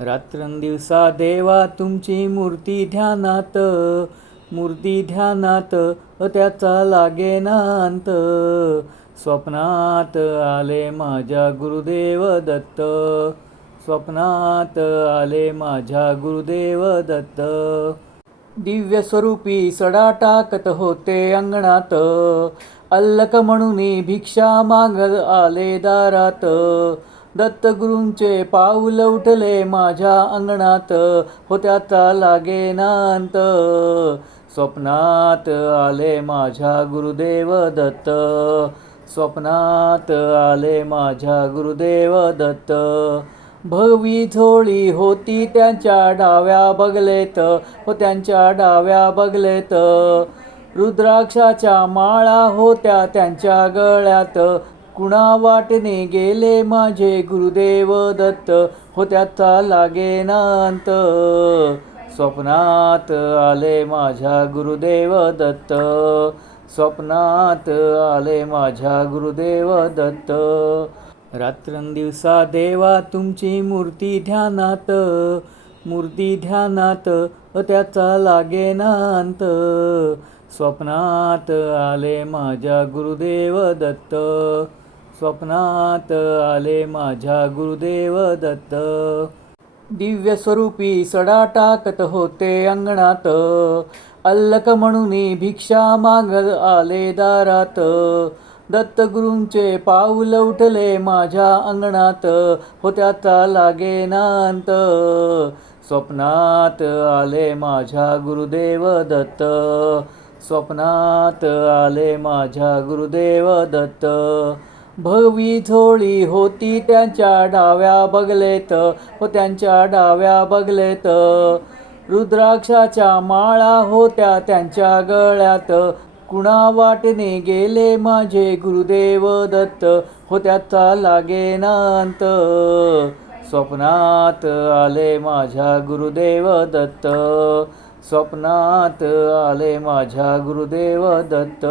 रात्रंदिवसा देवा तुमची मूर्ती ध्यानात त्याचा लागेना अंत. स्वप्नात आले माझ्या गुरुदेव दत्त, स्वप्नात आले माझ्या गुरुदेव दत्त. दिव्य स्वरूपी सडा टाकत होते अंगणात, अल्लक म्हणून भिक्षा मागत आले दारात. दत्तगुरूंचे पाऊल उठले माझ्या अंगणात, त्याचा लागेना अंत. स्वप्नात आले माझ्या गुरुदेव दत्त, स्वप्नात आले माझ्या गुरुदेव दत्त. भगवी झोळी होती त्यांच्या डाव्या बगलेत, त्यांच्या डाव्या बगलेत. रुद्राक्षाच्या माळा होत्या त्यांच्या गळ्यात, कुणा वाटणे गेले माझे गुरुदेव दत्त, त्याचा लागेना अंत. स्वप्नात आले माझ्या गुरुदेव दत्त, स्वप्नात आले माझ्या गुरुदेव दत्त. रात्रंदिवसा देवा तुमची मूर्ती ध्यानात त्याचा लागेना अंत. स्वप्नात आले माझ्या गुरुदेव दत्त, स्वप्नात आले माझ्या गुरुदेव दत्त. दिव्य स्वरूपी सडा टाकत होते अंगणात, अल्लक म्हणून भिक्षा मागत आले दारात. दत्तगुरूंचे पाऊल उठले माझ्या अंगणात, त्याचा लागेना अंत. स्वप्नात आले माझ्या गुरुदेव दत्त, स्वप्नात आले माझ्या गुरुदेव दत्त. भगवी झोळी होती त्यांच्या डाव्या बगलेत, त्यांच्या डाव्या बगलेत. रुद्राक्षाच्या माळा होत्या त्यांच्या गळ्यात, कुणा वाटणे गेले माझे गुरुदेव दत्त, त्याचा लागेना अंत. स्वप्नात आले माझ्या गुरुदेव दत्त, स्वप्नात आले माझ्या गुरुदेव दत्त.